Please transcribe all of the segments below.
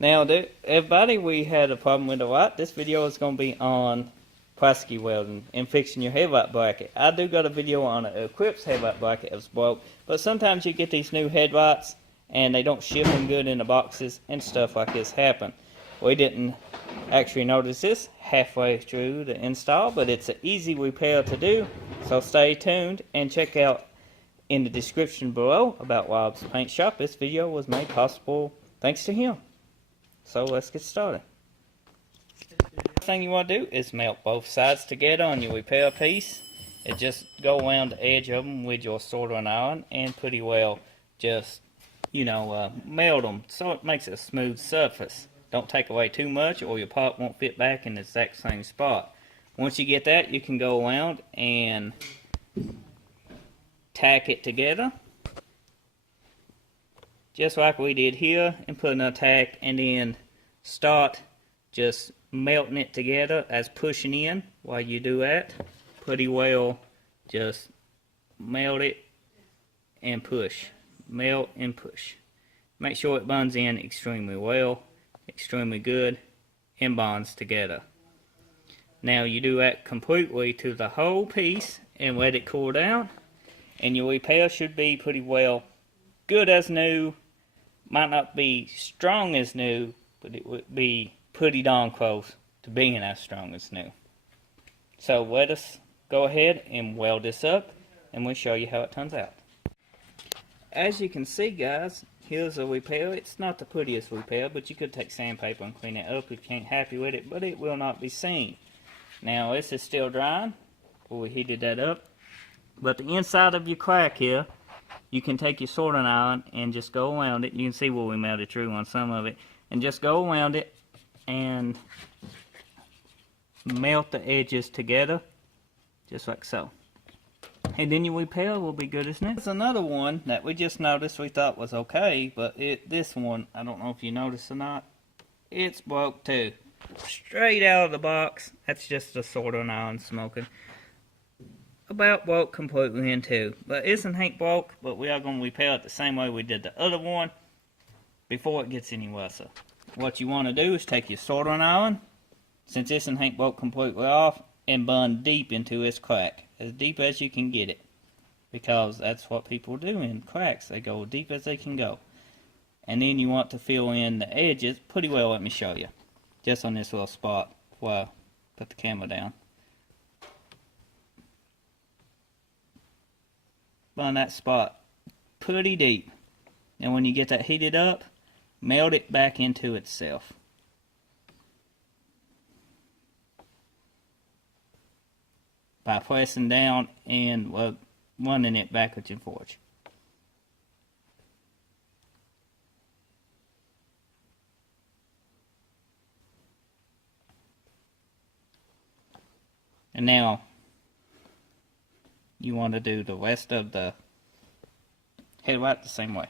Now, everybody, we had a problem with the light. This video is going to be on plastic welding and fixing your headlight bracket. I do got a video on an Eclipse headlight bracket that's broke, but sometimes you get these new headlights and they don't ship them good in the boxes and stuff like this happen. We didn't actually notice this halfway through the install, but it's an easy repair to do, so stay tuned and check out in the description below about Rob's Paint Shop. This video was made possible thanks to him. So let's get started. First thing you want to do is melt both sides together on your repair piece. And just go around the edge of them with your soldering iron and pretty well just, melt them so it makes a smooth surface. Don't take away too much or your part won't fit back in the exact same spot. Once you get that, you can go around and tack it together. Just like we did here, and put another tack, and then start just melting it together as pushing in. While you do that, pretty well just melt it and push, melt and push. Make sure it bonds in extremely well, extremely good, and bonds together. Now you do that completely to the whole piece and let it cool down, and your repair should be pretty well good as new. Might not be strong as new, but it would be pretty darn close to being as strong as new. So let us go ahead and weld this up, and we'll show you how it turns out. As you can see, guys, here's a repair. It's not the prettiest repair, but you could take sandpaper and clean it up if you ain't happy with it, but it will not be seen. Now this is still drying before we heated that up, but the inside of your crack here, you can take your soldering iron and just go around it. You can see where we melted through on some of it, and just go around it and melt the edges together just like so, and then your repair will be good as new. There's another one that we just noticed we thought was okay, but this one, I don't know if you noticed or not, it's broke too, straight out of the box. That's just a soldering iron smoking. About broke completely in two, but isn't Hank broke, but we are going to repair it the same way we did the other one before it gets any worse. What you want to do is take your soldering iron, since this ain't broke completely off, and burn deep into this crack, as deep as you can get it, because that's what people do in cracks. They go deep as they can go. And then you want to fill in the edges pretty well. Let me show you, just on this little spot before I put the camera down. Burn that spot pretty deep, and when you get that heated up, melt it back into itself. By pressing down and running it backwards and forwards. And now you want to do the rest of the headlight the same way.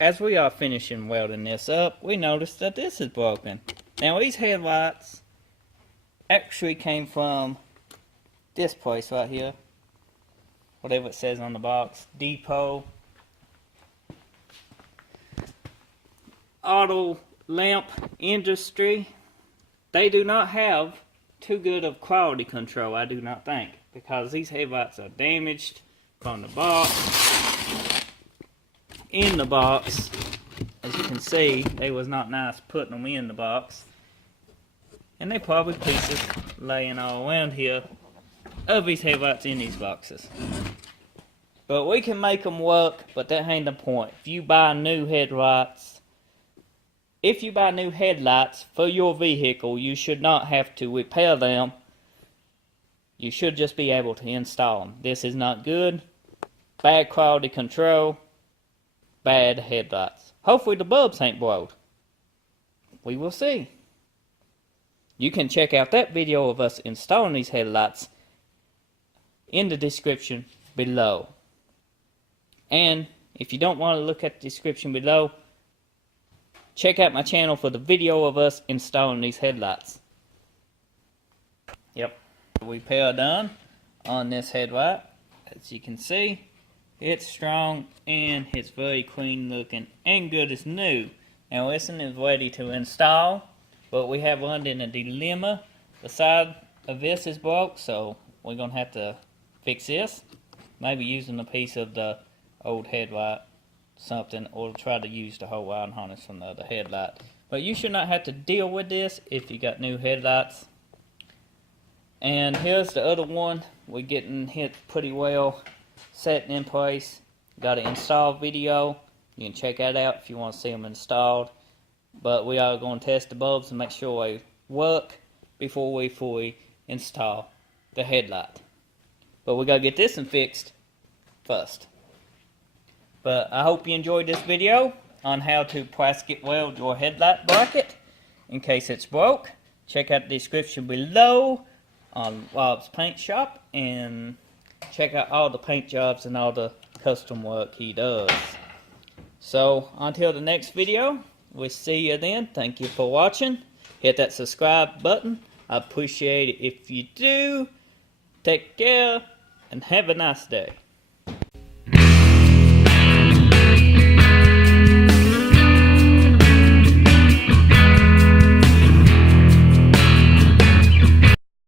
As we are finishing welding this up, we noticed that this is broken. Now these headlights actually came from this place right here, whatever it says on the box, Depot Auto Lamp Industry. They do not have too good of quality control, I do not think, because these headlights are damaged from the box. In the box, as you can see, they was not nice putting them in the box, and they probably pieces laying all around here of these headlights in these boxes. But we can make them work, but that ain't the point. If you buy new headlights for your vehicle, you should not have to repair them. You should just be able to install them. This is not good. Bad quality control. Bad headlights. Hopefully the bulbs ain't blowed. We will see. You can check out that video of us installing these headlights in the description below. And if you don't want to look at the description below, check out my channel for the video of us installing these headlights. Yep. Repair done on this headlight. As you can see, it's strong and it's very clean looking and good as new. Now this one is ready to install, but we have one in a dilemma. The side of this is broke, so we're going to have to fix this. Maybe using a piece of the old headlight, something, or try to use the whole wiring harness from the other headlight. But you should not have to deal with this if you got new headlights. And here's the other one. We're getting hit pretty well, setting in place. Got an install video. You can check that out if you want to see them installed. But we are going to test the bulbs and make sure they work before we fully install the headlight. But we got to get this one fixed first. But I hope you enjoyed this video on how to plastic weld your headlight bracket in case it's broke. Check out the description below on Rob's paint shop, and check out all the paint jobs and all the custom work he does. So until the next video, we'll see you then. Thank you for watching. Hit that subscribe button. I appreciate it if you do. Take care and have a nice day.